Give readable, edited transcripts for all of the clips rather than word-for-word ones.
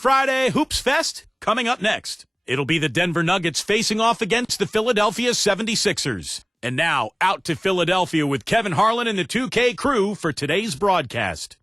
Friday Hoops Fest coming up next. It'll be the Denver Nuggets facing off against the Philadelphia 76ers. And now, out to Philadelphia with Kevin Harlan and the 2K crew for today's broadcast.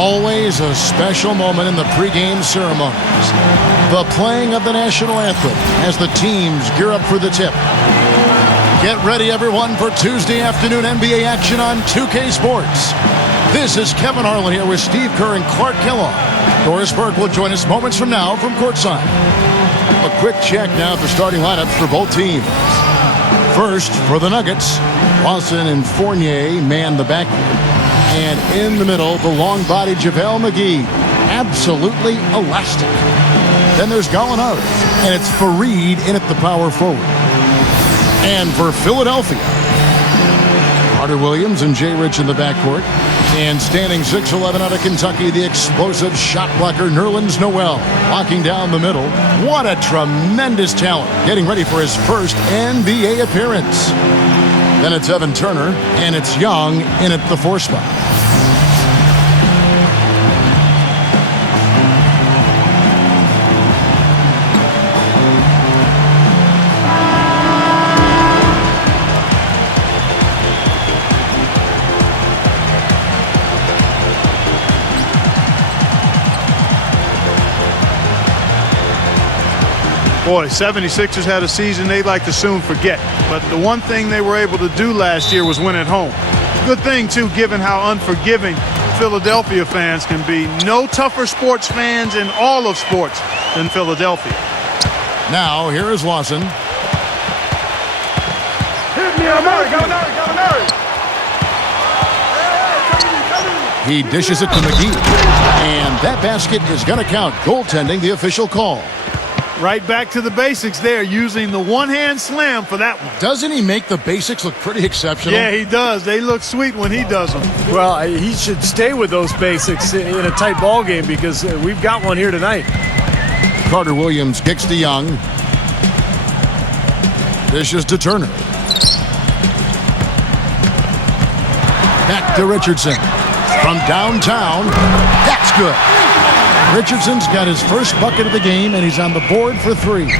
Always a special moment in the pregame ceremonies. The playing of the national anthem as the teams gear up for the tip. Get ready, everyone, for Tuesday afternoon NBA action on 2K Sports. This is Kevin Harlan here with Steve Kerr and Clark Kellogg. Doris Burke will join us moments from now from courtside. A quick check now at the starting lineups for both teams. First, for the Nuggets, Lawson and Fournier man the backcourt. And in the middle, the long-bodied JaVale McGee. Absolutely elastic. Then there's Gallinari, and it's Fareed in at the power forward. And for Philadelphia, Carter Williams and Jay Rich in the backcourt. And standing 6'11" out of Kentucky, the explosive shot blocker Nerlens Noel. Locking down the middle. What a tremendous talent. Getting ready for his first NBA appearance. Then it's Evan Turner, and it's Young in at the 4 spot. Boy, 76ers had a season they'd like to soon forget. But the one thing they were able to do last year was win at home. Good thing, too, given how unforgiving Philadelphia fans can be. No tougher sports fans in all of sports than Philadelphia. Now, here is Lawson. He dishes it to McGee. And that basket is going to count. Goaltending, the official call. Right back to the basics there, using the one-hand slam for that one. Doesn't he make the basics look pretty exceptional? Yeah, he does. They look sweet when he does them. Well, he should stay with those basics in a tight ball game because we've got one here tonight. Carter Williams kicks to Young. Dishes to Turner. Back to Richardson. From downtown. That's good. Richardson's got his first bucket of the game, and he's on the board for 3.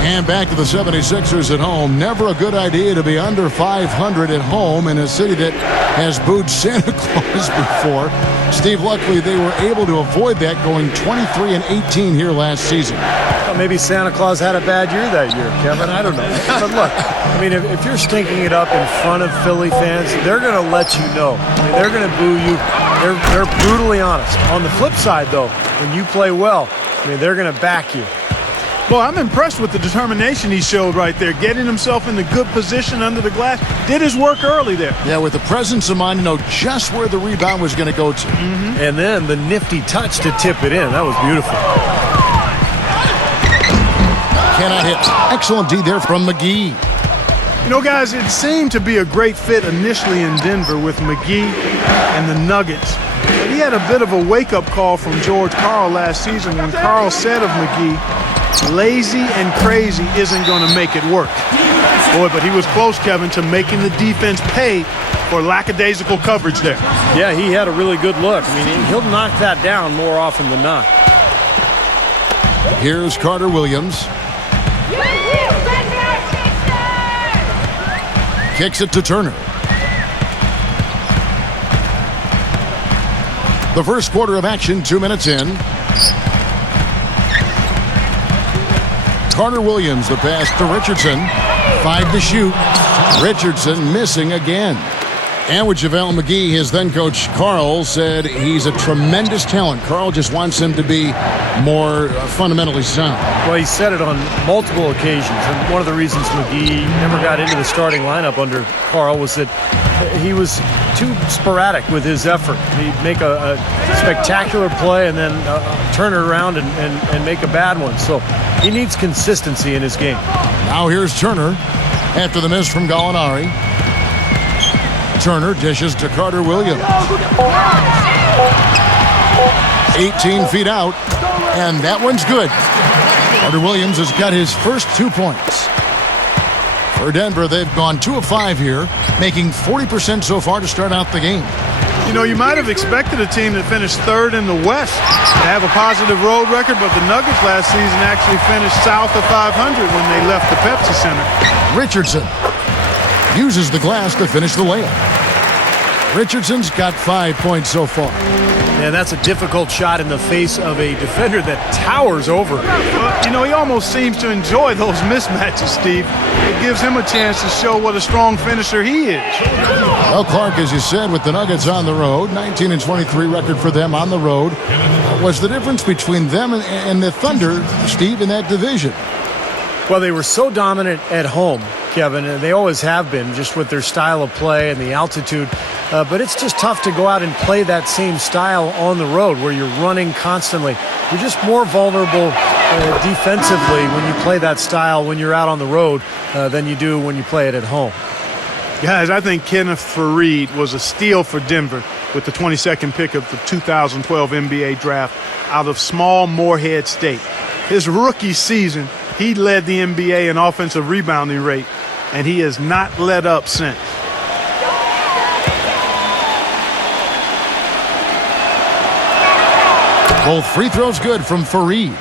And back to the 76ers at home. Never a good idea to be under 500 at home in a city that has booed Santa Claus before. Steve, luckily they were able to avoid that, going 23-18 here last season. Well, maybe Santa Claus had a bad year that year, Kevin. I don't know. But look, I mean, if you're stinking it up in front of Philly fans, they're going to let you know. I mean, they're going to boo you. They're brutally honest. On the flip side, though, when you play well, I mean, they're going to back you. Well, I'm impressed with the determination he showed right there, getting himself in the good position under the glass. Did his work early there. Yeah, with the presence of mind to know just where the rebound was going to go to. And then the nifty touch to tip it in. That was beautiful. Cannot hit. Excellent D there from McGee. You know, guys, it seemed to be a great fit initially in Denver with McGee and the Nuggets. But he had a bit of a wake-up call from George Karl last season when Karl said of McGee, lazy and crazy isn't going to make it work. Boy, but he was close, Kevin, to making the defense pay for lackadaisical coverage there. Yeah, he had a really good look. I mean, he'll knock that down more often than not. Here's Carter Williams. Kicks it to Turner. The first quarter of action, 2 minutes in. Carter Williams, the pass to Richardson. 5 to shoot. Richardson missing again. And with JaVale McGee, his then coach Carl said he's a tremendous talent. Carl just wants him to be more fundamentally sound. Well, he said it on multiple occasions, and one of the reasons McGee never got into the starting lineup under Carl was that he was too sporadic with his effort. He'd make a spectacular play and then turn it around and make a bad one. So he needs consistency in his game. Now here's Turner after the miss from Gallinari. Turner dishes to Carter Williams. 18 feet out, and that one's good. Carter Williams has got his first 2 points. For Denver, they've gone 2 of 5 here, making 40% so far to start out the game. You know, you might have expected a team that finished third in the West to have a positive road record, but the Nuggets last season actually finished south of 500 when they left the Pepsi Center. Richardson uses the glass to finish the layup. Richardson's got 5 points so far. And that's a difficult shot in the face of a defender that towers over. Well, you know, he almost seems to enjoy those mismatches, Steve. It gives him a chance to show what a strong finisher he is. Well, Clark, as you said, with the Nuggets on the road, 19-23 record for them on the road. What's the difference between them and the Thunder, Steve, in that division? Well, they were so dominant at home, Kevin, and they always have been, just with their style of play and the altitude. But it's just tough to go out and play that same style on the road where you're running constantly. You're just more vulnerable defensively when you play that style when you're out on the road than you do when you play it at home. Guys, I think Kenneth Faried was a steal for Denver with the 22nd pick of the 2012 NBA draft out of small Morehead State. His rookie season, he led the NBA in offensive rebounding rate, and he has not let up since. Both free throws good from Faried.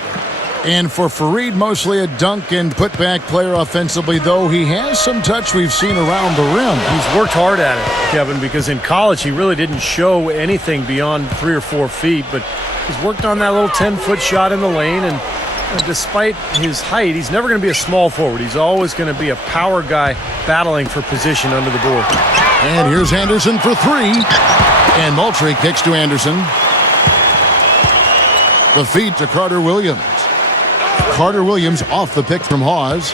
And for Faried, mostly a dunk and putback player offensively, though he has some touch we've seen around the rim. He's worked hard at it, Kevin, because in college he really didn't show anything beyond 3 or 4 feet, but he's worked on that little 10-foot shot in the lane, and despite his height, he's never going to be a small forward. He's always going to be a power guy battling for position under the board. And here's Anderson for 3. And Moultrie kicks to Anderson. The feed to Carter Williams. Carter Williams off the pick from Hawes.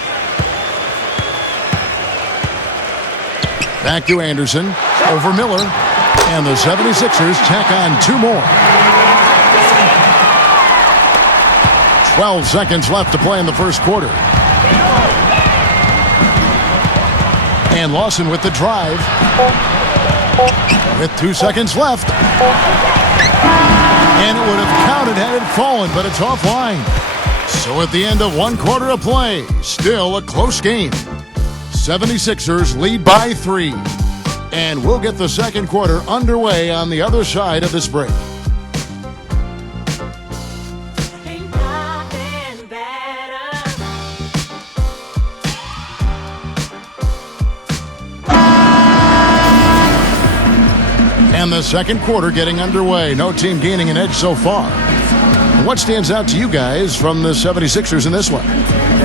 Back to Anderson. Over Miller. And the 76ers tack on 2 more. 12 seconds left to play in the first quarter. And Lawson with the drive. With 2 seconds left. And it would have counted had it fallen, but it's offline. So at the end of 1 quarter of play, still a close game. 76ers lead by 3. And we'll get the second quarter underway on the other side of this break. And the second quarter getting underway. No team gaining an edge so far. What stands out to you guys from the 76ers in this one?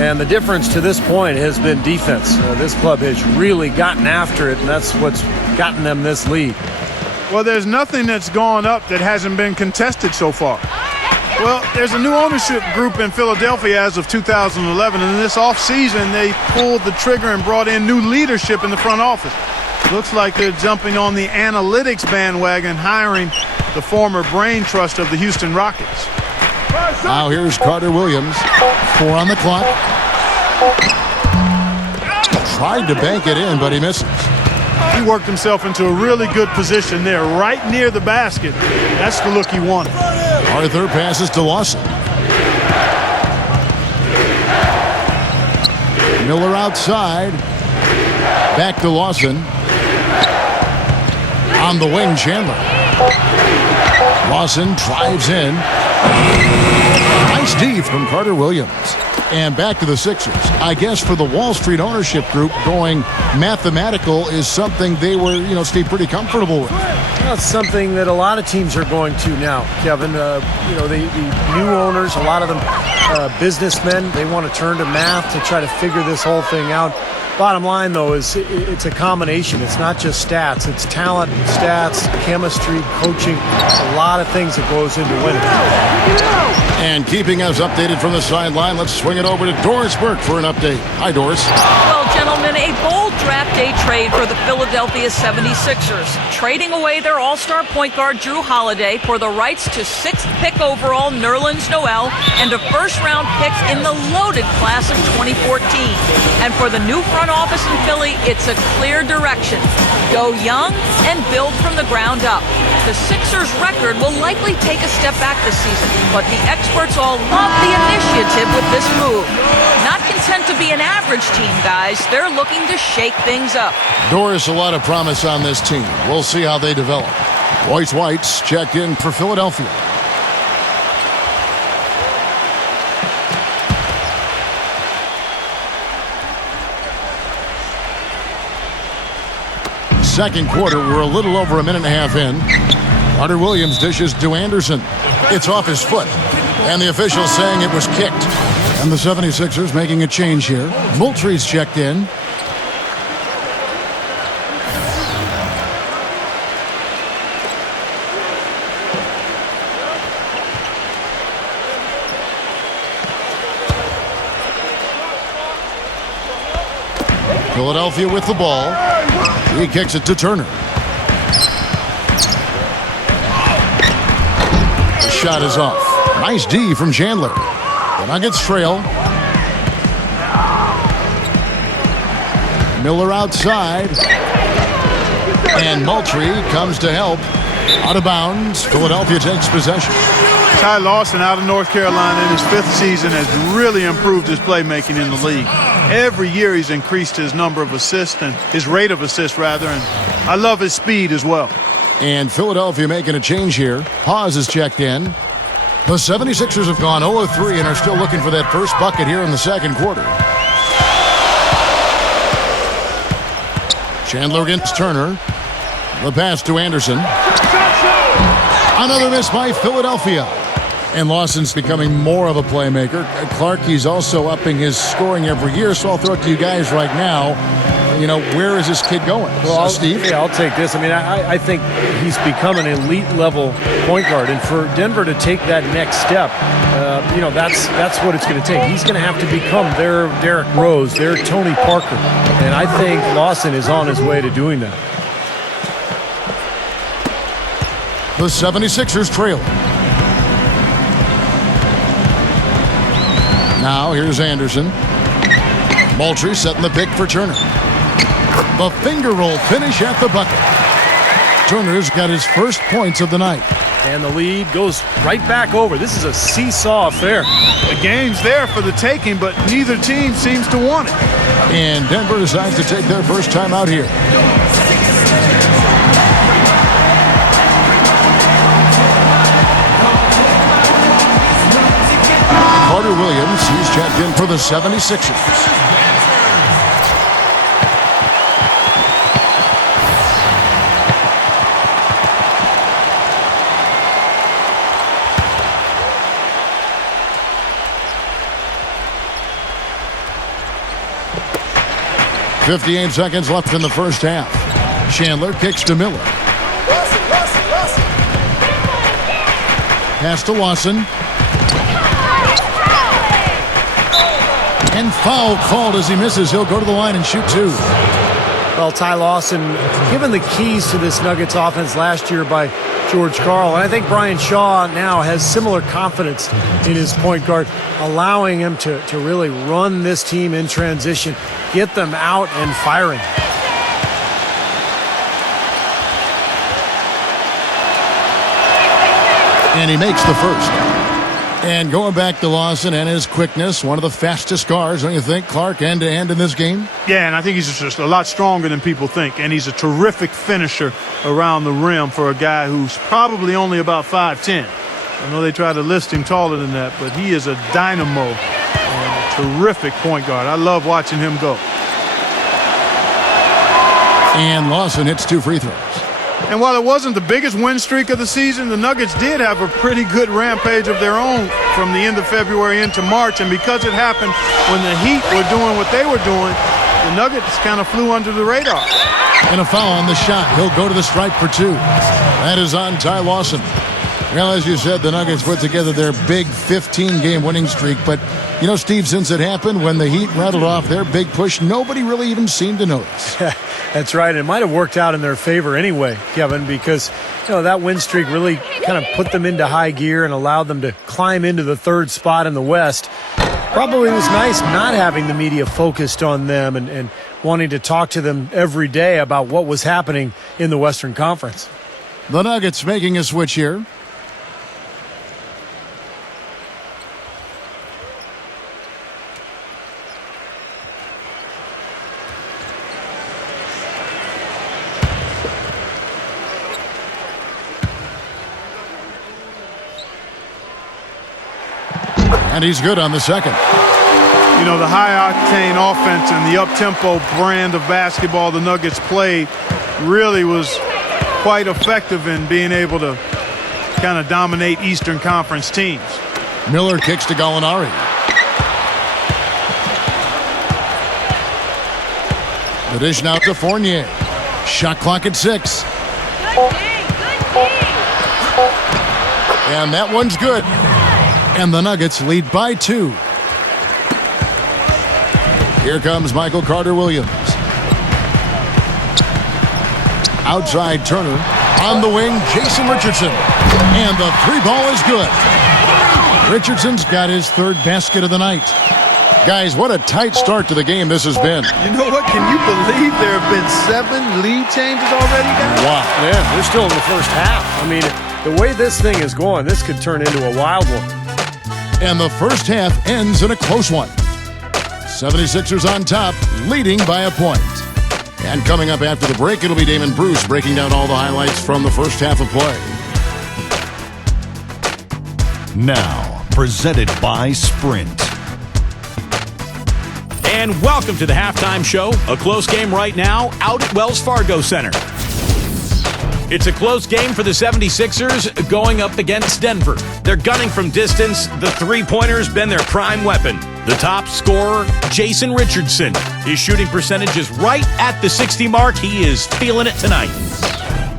And the difference to this point has been defense. This club has really gotten after it, and that's what's gotten them this lead. Well, there's nothing that's gone up that hasn't been contested so far. Well, there's a new ownership group in Philadelphia as of 2011, and in this offseason, they pulled the trigger and brought in new leadership in the front office. Looks like they're jumping on the analytics bandwagon, hiring the former brain trust of the Houston Rockets. Now here's Carter Williams. 4 on the clock. Tried to bank it in, but he misses. He worked himself into a really good position there, right near the basket. That's the look he wanted. Arthur passes to Lawson. Miller outside. Back to Lawson. On the wing, Chandler. Lawson drives in. Nice D from Carter Williams. And back to the Sixers. I guess for the Wall Street ownership group, going mathematical is something they were, Steve, pretty comfortable with. That's something that a lot of teams are going to now, Kevin. The new owners, a lot of them businessmen, they want to turn to math to try to figure this whole thing out. Bottom line, though, is it's a combination. It's not just stats. It's talent, stats, chemistry, coaching. It's a lot of things that goes into winning. And keeping us updated from the sideline, let's swing it over to Doris Burke for an update. Hi, Doris. Well, gentlemen, a bold draft day trade for the Philadelphia 76ers, trading away their all-star point guard Drew Holiday for the rights to 6th pick overall Nerlens Noel and a first-round pick in the loaded class of 2014. And for the new front office in Philly, it's a clear direction. Go young and build from the ground up. The Sixers' record will likely take a step back this season, but the experts all love the initiative with this move. Not content to be an average team, guys. They're looking to shake things up. Doris, a lot of promise on this team. We'll see how they develop. Royce White's checked in for Philadelphia. Second quarter, we're a little over a minute and a half in. Carter Williams dishes to Anderson. It's off his foot, and the officials saying it was kicked. And the 76ers making a change here. Moultrie's checked in. Philadelphia with the ball. He kicks it to Turner. The shot is off. Nice D from Chandler. The Nuggets trail. Miller outside. And Moultrie comes to help. Out of bounds. Philadelphia takes possession. Ty Lawson out of North Carolina in his 5th season has really improved his playmaking in the league. Every year he's increased his number of assists and his rate of assists, rather, and I love his speed as well. And Philadelphia making a change here. Hawes is checked in. The 76ers have gone 0-3 and are still looking for that first bucket here in the second quarter. Chandler against Turner. The pass to Anderson. Another miss by Philadelphia. And Lawson's becoming more of a playmaker. Clark, he's also upping his scoring every year, so I'll throw it to you guys right now. Where is this kid going? Well, Steve? Yeah, I'll take this. I mean, I think he's become an elite-level point guard. And for Denver to take that next step, that's what it's going to take. He's going to have to become their Derrick Rose, their Tony Parker. And I think Lawson is on his way to doing that. The 76ers trail. Now here's Anderson. Moultrie setting the pick for Turner. The finger roll finish at the bucket. Turner's got his first points of the night. And the lead goes right back over. This is a seesaw affair. The game's there for the taking, but neither team seems to want it. And Denver decides to take their first time out here. Carter Williams, he's checked in for the 76ers. .58 seconds left in the first half. Chandler kicks to Miller. Pass to Lawson. And foul called as he misses. He'll go to the line and shoot two. Well, Ty Lawson given the keys to this Nuggets offense last year by George Karl. And I think Brian Shaw now has similar confidence in his point guard, allowing him to really run this team in transition, get them out and firing. And he makes the first. And going back to Lawson and his quickness, one of the fastest guards, don't you think, Clark, end-to-end in this game? Yeah, and I think he's just a lot stronger than people think, and he's a terrific finisher around the rim for a guy who's probably only about 5'10". I know they try to list him taller than that, but he is a dynamo and a terrific point guard. I love watching him go. And Lawson hits 2 free throws. And while it wasn't the biggest win streak of the season, the Nuggets did have a pretty good rampage of their own from the end of February into March. And because it happened when the Heat were doing what they were doing, the Nuggets kind of flew under the radar. And a foul on the shot. He'll go to the stripe for 2. That is on Ty Lawson. Well, as you said, the Nuggets put together their big 15-game winning streak. But, you know, Steve, since it happened, when the Heat rattled off their big push, nobody really even seemed to notice. That's right. It might have worked out in their favor anyway, Kevin, because, you know, that win streak really kind of put them into high gear and allowed them to climb into the 3rd spot in the West. Probably was nice not having the media focused on them and wanting to talk to them every day about what was happening in the Western Conference. The Nuggets making a switch here. And he's good on the second. You know, the high-octane offense and the up-tempo brand of basketball the Nuggets played really was quite effective in being able to kind of dominate Eastern Conference teams. Miller kicks to Gallinari. The dish now to Fournier. Shot clock at 6. And that one's good. And the Nuggets lead by 2. Here comes Michael Carter-Williams. Outside Turner. On the wing, Jason Richardson. And the 3-ball is good. Richardson's got his 3rd basket of the night. Guys, what a tight start to the game this has been. You know what? Can you believe there have been 7 lead changes already, guys? Wow. Yeah, they're still in the first half. I mean, the way this thing is going, this could turn into a wild one. And the first half ends in a close one. 76ers on top, leading by a point. And coming up after the break, it'll be Damon Bruce breaking down all the highlights from the first half of play. Now, presented by Sprint. And welcome to the halftime show. A close game right now out at Wells Fargo Center. It's a close game for the 76ers going up against Denver. They're gunning from distance. The three-pointer's been their prime weapon. The top scorer, Jason Richardson. His shooting percentage is right at the 60 mark. He is feeling it tonight.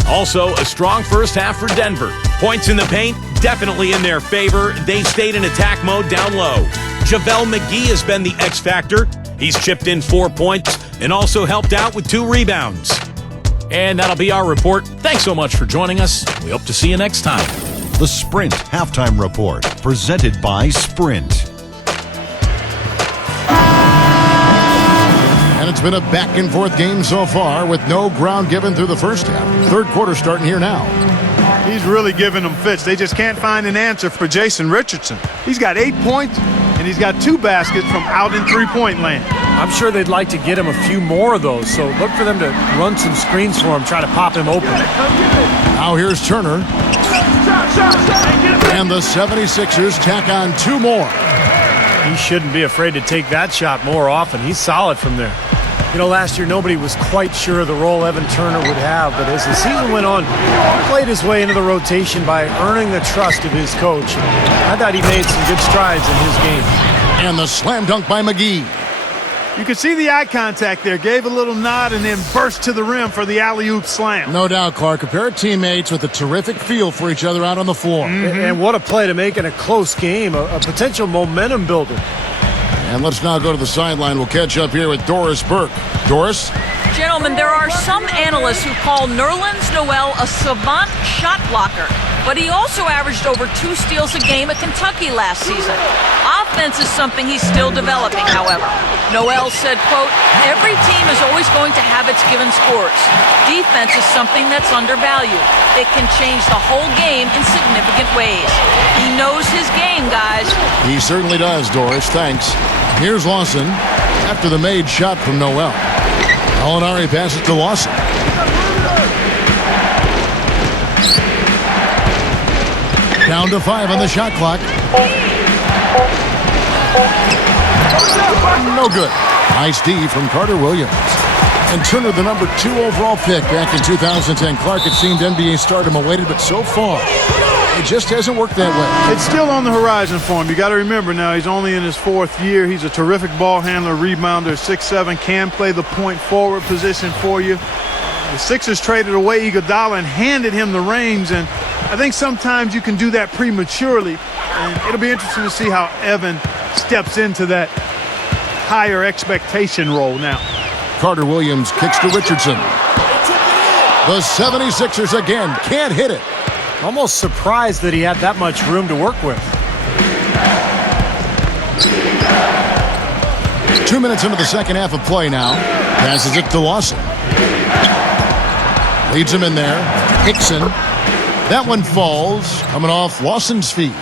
Also, a strong first half for Denver. Points in the paint, definitely in their favor. They've stayed in attack mode down low. JaVale McGee has been the X factor. He's chipped in 4 points and also helped out with 2 rebounds. And that'll be our report. Thanks so much for joining us. We hope to see you next time. The Sprint Halftime Report, presented by Sprint. And it's been a back-and-forth game so far with no ground given through the first half. Third quarter starting here now. He's really giving them fits. They just can't find an answer for Jason Richardson. He's got 8 points, and he's got 2 baskets from out in three-point land. I'm sure they'd like to get him a few more of those, so look for them to run some screens for him, try to pop him open. Now here's Turner. And the 76ers tack on 2 more. He shouldn't be afraid to take that shot more often. He's solid from there. You know, last year nobody was quite sure of the role Evan Turner would have, but as the season went on, he played his way into the rotation by earning the trust of his coach. I thought he made some good strides in his game. And the slam dunk by McGee. You could see the eye contact there. Gave a little nod and then burst to the rim for the alley-oop slam. No doubt, Clark. A pair of teammates with a terrific feel for each other out on the floor. And what a play to make in a close game, a potential momentum builder. And let's now go to the sideline. We'll catch up here with Doris Burke. Doris? Gentlemen, there are some analysts who call Nerlens Noel a savant shot blocker, but he also averaged over 2 steals a game at Kentucky last season. Offense is something he's still developing, however. Noel said, quote, "Every team is always going to have its given sports. Defense is something that's undervalued. It can change the whole game in significant ways. He knows his game, guys." He certainly does, Doris. Thanks. Here's Lawson after the made shot from Noel. Gallinari passes to Lawson. Down to 5 on the shot clock. No good. Nice D from Carter-Williams. And Turner, the number 2 overall pick back in 2010. Clark, it seemed NBA stardom awaited, but so far, it just hasn't worked that way. It's still on the horizon for him. You got to remember now, he's only in his 4th year. He's a terrific ball handler, rebounder, 6'7", can play the point forward position for you. The Sixers traded away Iguodala and handed him the reins, and I think sometimes you can do that prematurely, and it'll be interesting to see how Evan steps into that higher expectation role now. Carter Williams kicks to Richardson. The 76ers again can't hit it. Almost surprised that he had that much room to work with. 2 minutes into the second half of play now. Passes it to Lawson. Leads him in there. Hickson. That one falls, coming off Lawson's feet.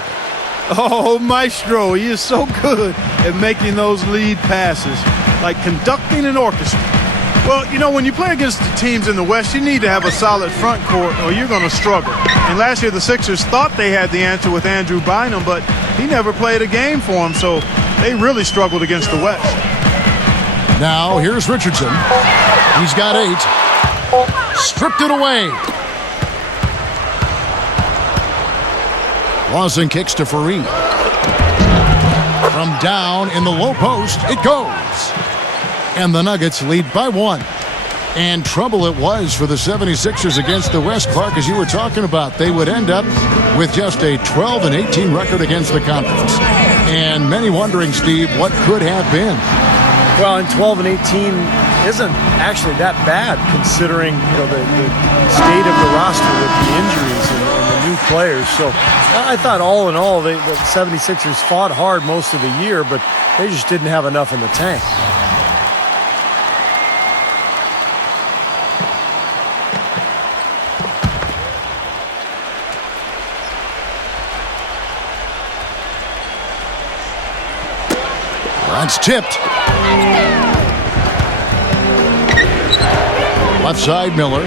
Oh, Maestro, he is so good at making those lead passes, like conducting an orchestra. Well, you know, when you play against the teams in the West, you need to have a solid front court or you're going to struggle. And last year the Sixers thought they had the answer with Andrew Bynum, but he never played a game for them, so they really struggled against the West. Now, here's Richardson. He's got 8. Stripped it away. Lawson kicks to Fareed. From down in the low post, it goes. And the Nuggets lead by 1. And trouble it was for the 76ers against the West. Clark, as you were talking about, they would end up with just a 12-18 record against the conference. And many wondering, Steve, what could have been. Well, and 12-18 isn't actually that bad considering, you know, the state of the roster with the injuries and the new players. So I thought all in all, the 76ers fought hard most of the year, but they just didn't have enough in the tank. That's tipped. Left side, Miller.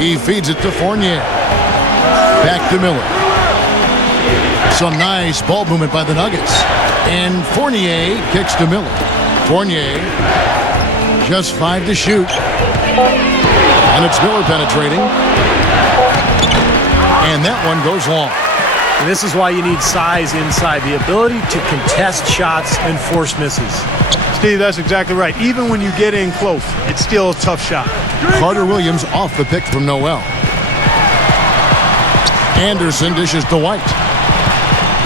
He feeds it to Fournier. Back to Miller. Some nice ball movement by the Nuggets. And Fournier kicks to Miller. Fournier, just 5 to shoot. And it's Miller penetrating. And that one goes long. And this is why you need size inside, the ability to contest shots and force misses. Steve, that's exactly right. Even when you get in close, it's still a tough shot. Carter Williams off the pick from Noel. Anderson dishes to White.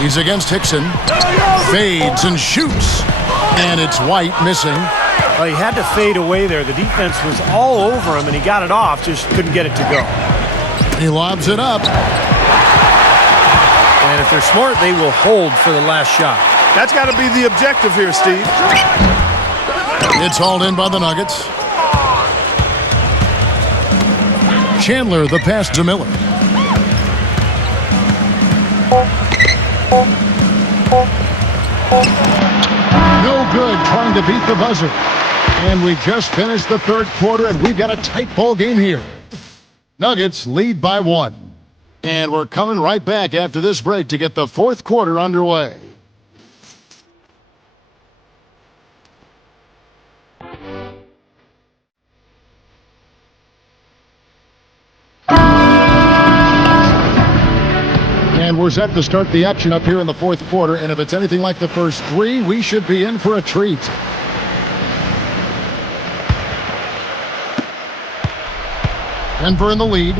He's against Hickson. Fades and shoots. And it's White missing. Well, he had to fade away there. The defense was all over him, and he got it off, just couldn't get it to go. He lobs it up. And if they're smart, they will hold for the last shot. That's got to be the objective here, Steve. It's hauled in by the Nuggets. Chandler, the pass to Miller. No good trying to beat the buzzer. And we just finished the third quarter, and we've got a tight ball game here. Nuggets lead by 1. And we're coming right back after this break to get the fourth quarter underway. And we're set to start the action up here in the fourth quarter. And if it's anything like the first 3, we should be in for a treat. Denver in the lead.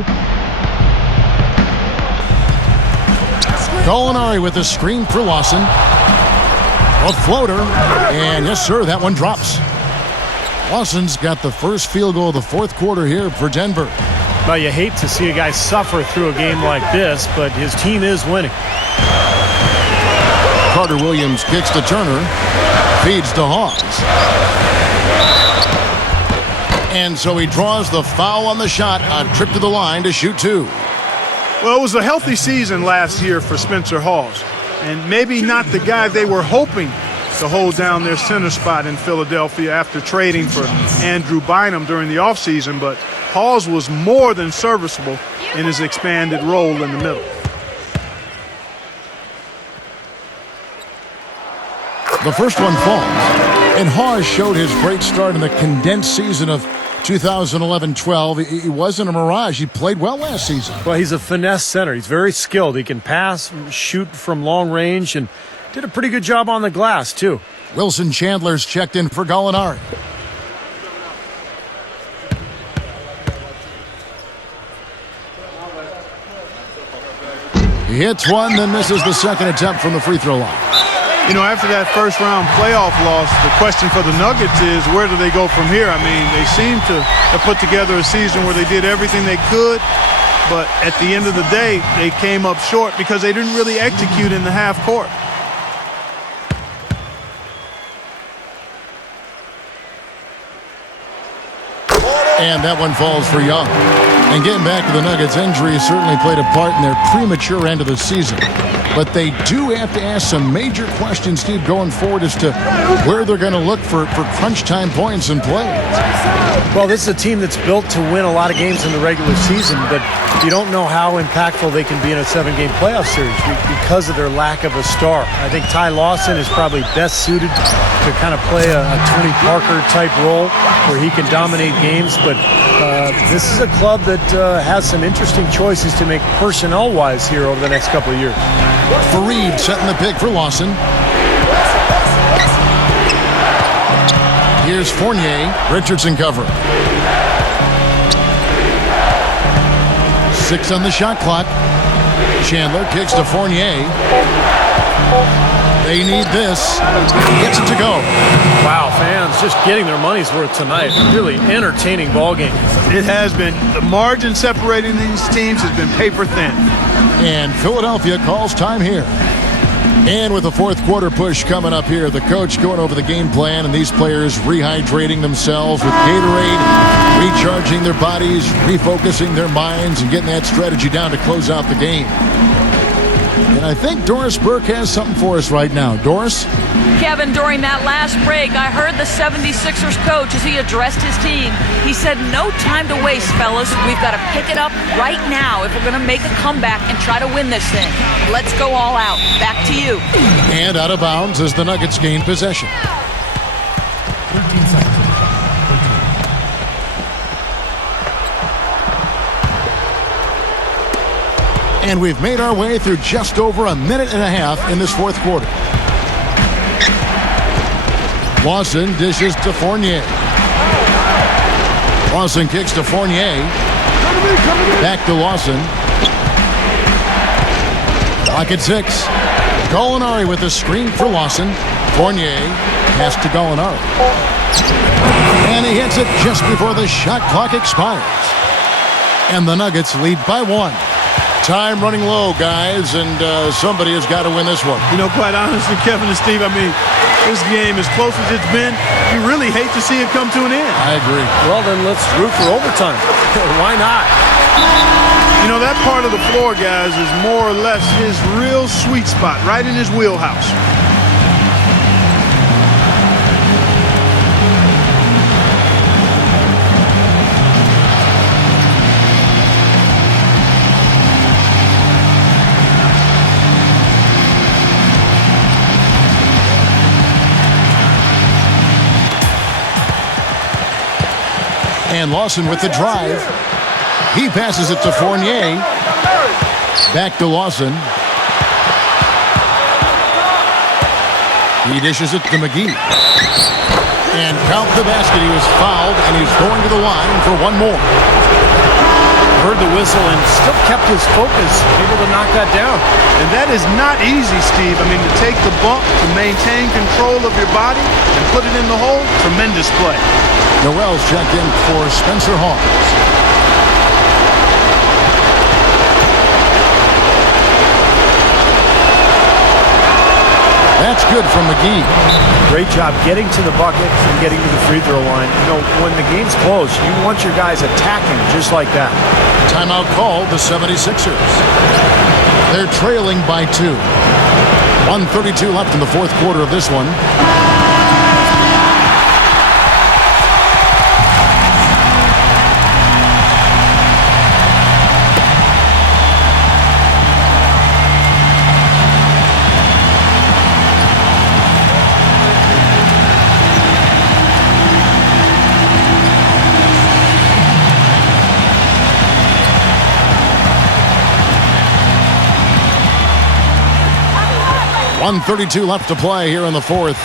Gallinari with a screen for Lawson. A floater. And yes, sir, that one drops. Lawson's got the first field goal of the fourth quarter here for Denver. Well, you hate to see a guy suffer through a game like this, but his team is winning. Carter Williams kicks to Turner. Feeds to Hawes. And so he draws the foul on the shot. A trip to the line to shoot 2. Well, it was a healthy season last year for Spencer Hawes, and maybe not the guy they were hoping to hold down their center spot in Philadelphia after trading for Andrew Bynum during the offseason, but Hawes was more than serviceable in his expanded role in the middle. The first one falls, and Hawes showed his great start in the condensed season of 2011-12, he wasn't a mirage. He played well last season. Well, he's a finesse center. He's very skilled. He can pass, shoot from long range, and did a pretty good job on the glass, too. Wilson Chandler's checked in for Gallinari. He hits one, then misses the second attempt from the free throw line. You know, after that first round playoff loss, the question for the Nuggets is, where do they go from here? I mean, they seem to have put together a season where they did everything they could, but at the end of the day, they came up short because they didn't really execute in the half court. And that one falls for Young. And getting back to the Nuggets, injury certainly played a part in their premature end of the season. But they do have to ask some major questions, Steve, going forward as to where they're going to look for crunch time points and play. Well, this is a team that's built to win a lot of games in the regular season, but you don't know how impactful they can be in a 7-game playoff series because of their lack of a star. I think Ty Lawson is probably best suited to kind of play a Tony Parker type role where he can dominate games, but this is a club that has some interesting choices to make personnel-wise here over the next couple of years. Fareed setting the pick for Lawson. Here's Fournier. Richardson covering. 6 on the shot clock. Chandler kicks to Fournier. They need this. Gets it to go. Wow, fans just getting their money's worth tonight. Really entertaining ball game. It has been. The margin separating these teams has been paper thin. And Philadelphia calls time here. And with the fourth quarter push coming up here, the coach going over the game plan and these players rehydrating themselves with Gatorade, recharging their bodies, refocusing their minds, and getting that strategy down to close out the game. And I think Doris Burke has something for us right now. Doris? Kevin, during that last break, I heard the 76ers coach as he addressed his team. He said, no time to waste, fellas. We've got to pick it up right now if we're going to make a comeback and try to win this thing. Let's go all out. Back to you. And out of bounds as the Nuggets gain possession. 13 seconds. And we've made our way through just over a minute and a half in this fourth quarter. Lawson dishes to Fournier. Lawson kicks to Fournier. Back to Lawson. Clock at 6. Gallinari with a screen for Lawson. Fournier pass to Gallinari. And he hits it just before the shot clock expires. And the Nuggets lead by 1. Time running low, guys, and somebody has got to win this one. You know, quite honestly, Kevin and Steve, I mean, this game, as close as it's been, you really hate to see it come to an end. I agree. Well, then let's root for overtime. Why not? You know, that part of the floor, guys, is more or less his real sweet spot, right in his wheelhouse. And Lawson with the drive. He passes it to Fournier. Back to Lawson. He dishes it to McGee. And count the basket. He was fouled, and he's going to the line for one more. Heard the whistle and still kept his focus, able to knock that down. And that is not easy, Steve. I mean, to take the bump, to maintain control of your body, and put it in the hole, tremendous play. Noel's checked in for Spencer Hawes. That's good from McGee. Great job getting to the bucket and getting to the free throw line. You know, when the game's close, you want your guys attacking just like that. Timeout called the 76ers. They're trailing by 2. 1:32 left in the fourth quarter of this one. 1:32 left to play here in the fourth.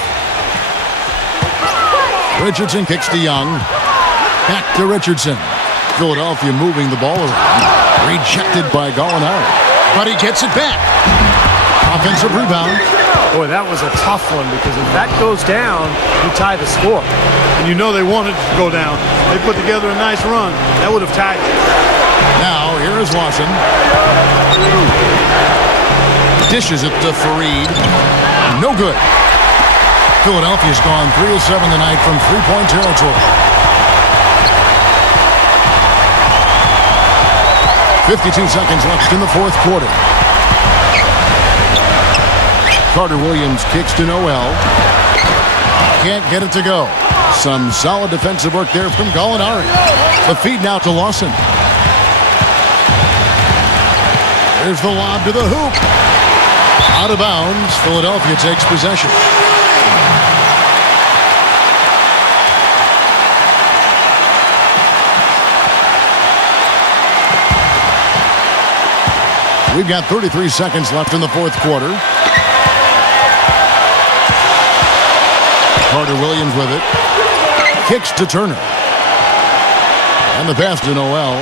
Richardson kicks to Young. Back to Richardson. Philadelphia moving the ball around. Rejected by Gallinari. But he gets it back. Offensive rebound. Boy, that was a tough one because if that goes down, you tie the score. And you know they wanted to go down. They put together a nice run. That would have tied it. Now, here is Lawson. Dishes it to Fareed. No good. Philadelphia's gone 3 of 7 tonight from three-point territory. 52 seconds left in the fourth quarter. Carter Williams kicks to Noel. Can't get it to go. Some solid defensive work there from Gallinari. The feed now to Lawson. There's the lob to the hoop. Out of bounds. Philadelphia takes possession. We've got 33 seconds left in the fourth quarter. Carter Williams with it. Kicks to Turner. And the pass to Noel.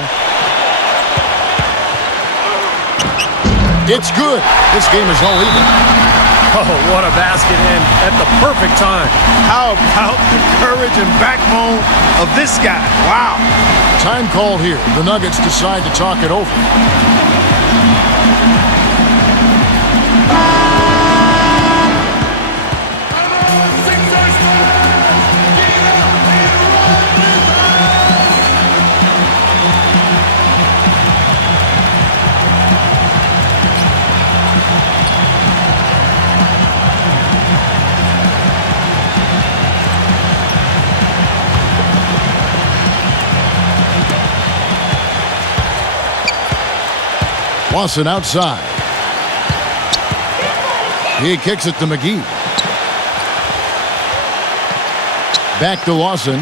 It's good. This game is all even. Oh, what a basket in at the perfect time. How about the courage and backbone of this guy? Wow. Time called here. The Nuggets decide to talk it over. Lawson outside. He kicks it to McGee. Back to Lawson.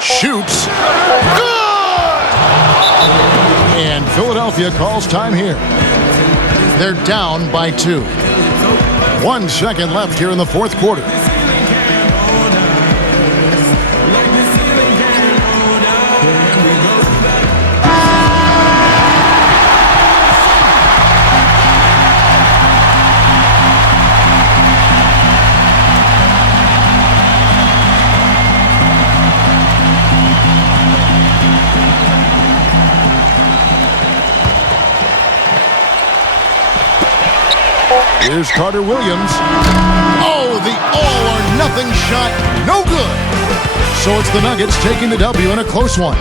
Shoots. Good! And Philadelphia calls time here. They're down by 2. 1 second left here in the fourth quarter. Here's Carter Williams. Oh, the all-or-nothing shot. No good. So it's the Nuggets taking the W in a close one.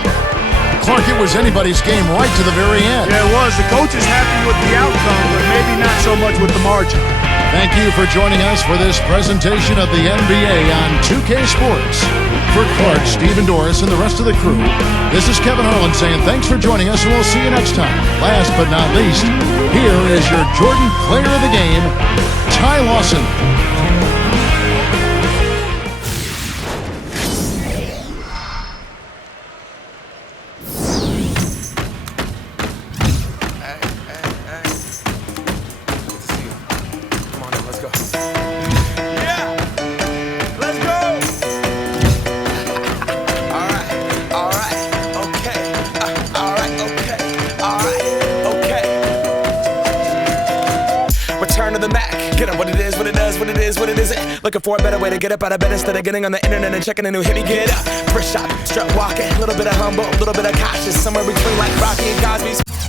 Clark, it was anybody's game right to the very end. Yeah, it was. The coach is happy with the outcome, but maybe not so much with the margin. Thank you for joining us for this presentation of the NBA on 2K Sports. For Clark, Stephen Doris, and the rest of the crew, this is Kevin Harlan saying thanks for joining us, and we'll see you next time. Last but not least, here is your Jordan Player of the Game, Ty Lawson. Looking for a better way to get up out of bed instead of getting on the internet and checking a new hit. Me get up, first shot, strut walking, a little bit of humble, a little bit of cautious, somewhere between like Rocky and Cosby's.